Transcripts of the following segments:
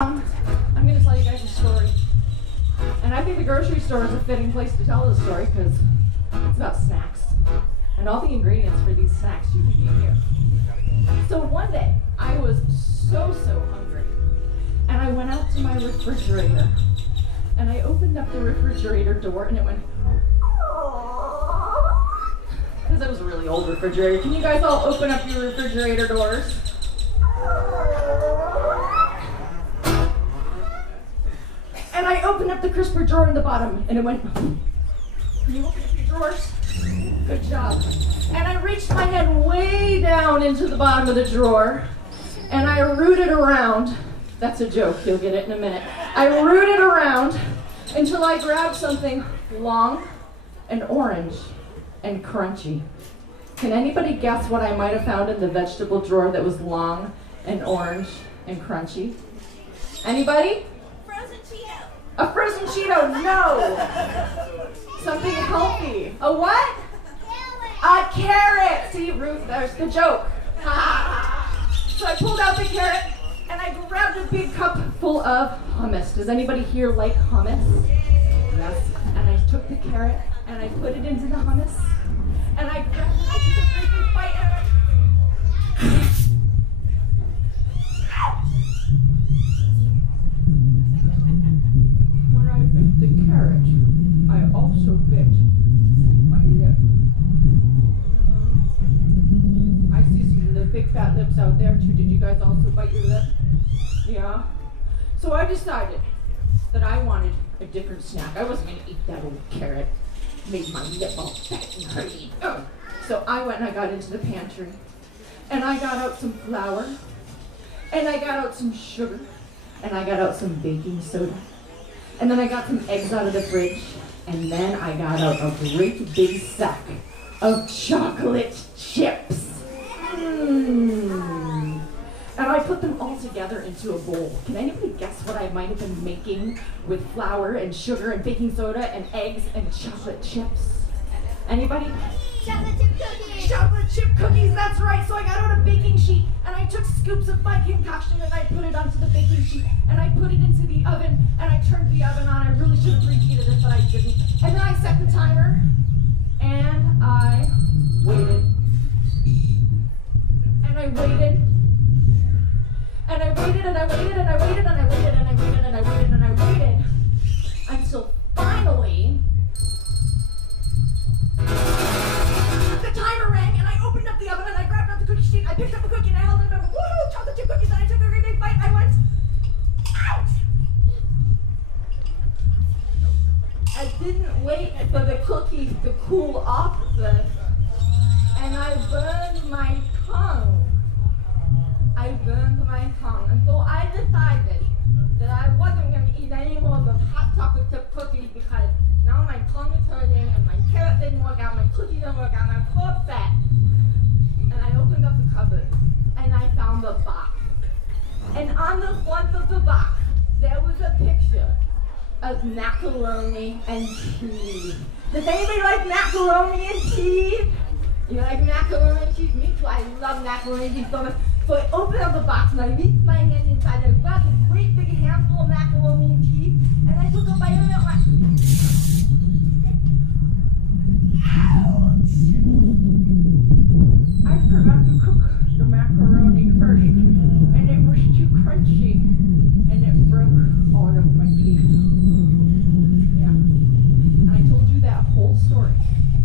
I'm going to tell you guys a story. And I think the grocery store is a fitting place to tell this story because it's about snacks. And all the ingredients for these snacks you can get here. So one day, I was so hungry. And I went out to my refrigerator. And I opened up the refrigerator door and it went... Because it was a really old refrigerator. Can you guys all open up your refrigerator doors? And I opened up the crisper drawer in the bottom, and it went, can you open up your drawers? Good job. And I reached my head way down into the bottom of the drawer, and I rooted around. That's a joke, you'll get it in a minute. I rooted around until I grabbed something long and orange and crunchy. Can anybody guess what I might have found in the vegetable drawer that was long and orange and crunchy? Anybody? A frozen Cheeto, no! Something healthy. A what? A carrot! See, Ruth, there's the joke. So I pulled out the carrot and I grabbed a big cup full of hummus. Does anybody here like hummus? Yes. And I took the carrot and I put it into the hummus and I grabbed it, I took a big bite and the carrot, I also bit my lip. I see some of the big fat lips out there too. Did you guys also bite your lip? Yeah? So I decided that I wanted a different snack. I wasn't going to eat that old carrot. Made my lip all fat and hurty. Oh. So I went and I got into the pantry. And I got out some flour. And I got out some sugar. And I got out some baking soda. And then I got some eggs out of the fridge, and then I got out a great big sack of chocolate chips. And I put them all together into a bowl. Can anybody guess what I might have been making with flour and sugar and baking soda and eggs and chocolate chips? Anybody? Chocolate chip cookies! Chocolate chip cookies, that's right. So I got out a baking sheet and I took scoops of my concoction and I put it onto the baking sheet and I put it into the oven and I turned the oven on. I really should have reheated it, but I didn't. And then I set the timer and I waited. And I waited. And I waited and I waited and I waited and I waited and I waited and I waited and I waited until finally the timer rang and I opened up the oven and I grabbed out the cookie sheet. I picked up a cookie and I held it up and woohoo, chocolate chip cookies, and I took a very big bite. I went, ouch! I didn't wait for the cookies to cool off first, and I burned my tongue. I burned my tongue, and so I decided that I wasn't going to eat any more of those hot chocolate chip cookies because now my tongue is hurting and my carrot didn't work out, my cookie didn't work out, and I'm so upset. And I opened up the cupboard and I found the box. And on the front of the box, there was a picture of macaroni and cheese. Does anybody like macaroni and cheese? You like macaroni and cheese? Me too, I love macaroni and cheese so much. So I opened up the box and I reached my hand inside and I grabbed a great big handful of macaroni and cheese and I took a bite of it and went, ouch! I forgot to cook the macaroni first and it was too crunchy and it broke all of my teeth. Yeah. And I told you that whole story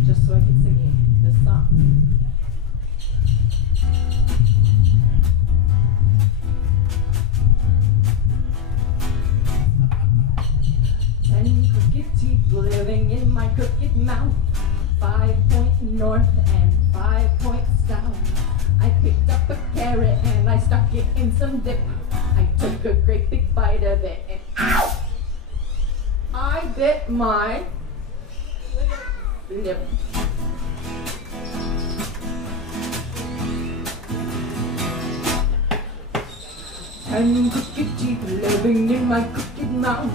just so I could sing you this song. Ten crooked teeth living in my crooked mouth. 5 points north and 5 points south. I picked up a carrot and I stuck it in some dip. I took a great big bite of it and ow! I bit my lip. Ten crooked teeth living in my crooked mouth.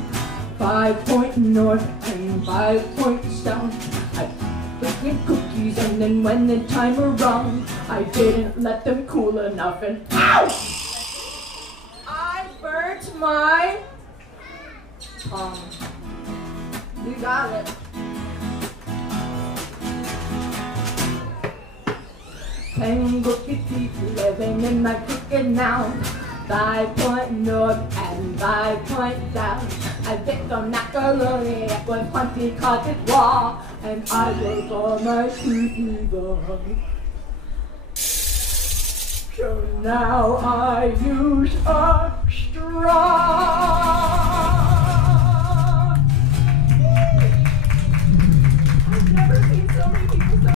5 points north and 5 points south. I baking cookies and then when the timer rung, I didn't let them cool enough and ow! I burned hurt my tongue. You got it. Ten cookie teeth living in my cookie now. 5 point north and 5 point south. I bit on macaroni with 20 cottage raw, and I was on my cookie bun. So now I use a straw.